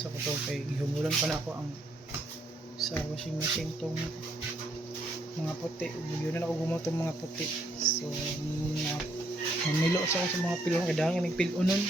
sa kuto kay gihumulan pa na ako ang sa washing machine tong mga puti. Yun na ako gumawa tong mga puti. So mamilo sa ako sa mga pilon kailangan may pilonon.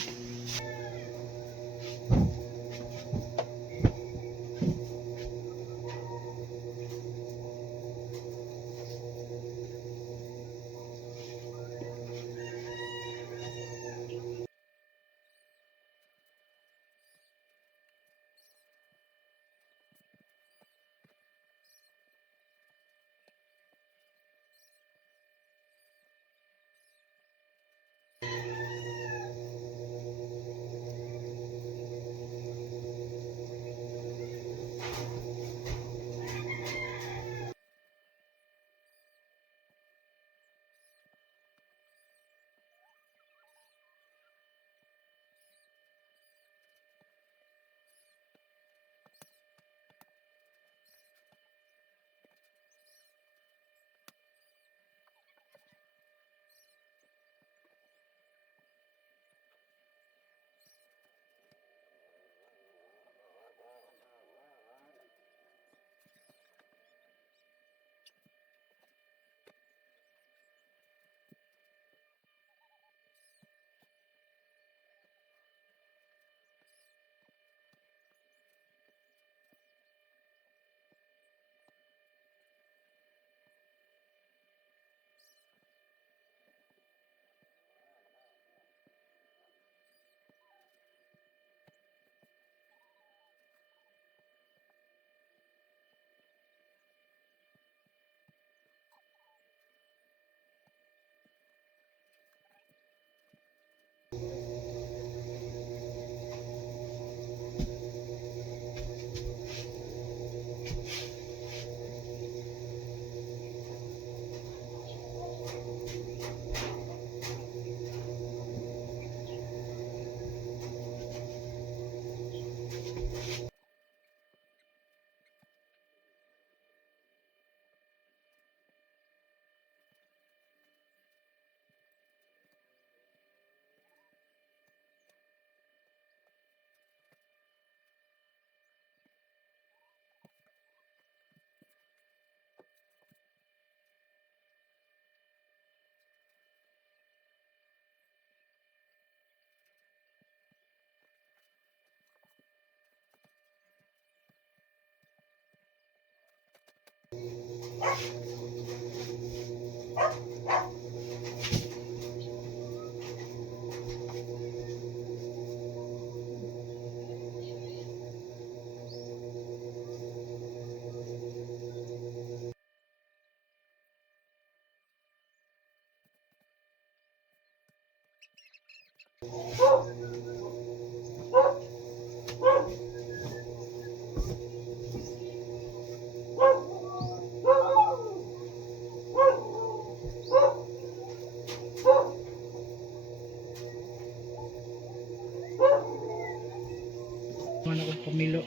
Ano akong pamilo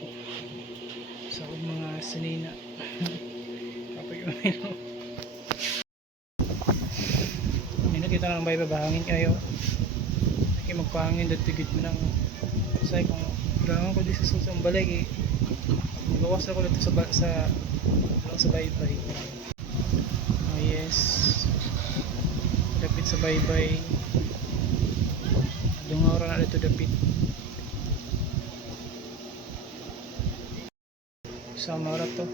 sa akong mga sinina kapag pamilo kita lang ba ibabahangin kayo naki magpahangin dito tigit mo ng say kung kailangan ko di sa susang balay magawas ako dito sa baybay. Oh yes, dapit sa baybay dungaw na dito dapit sa mara to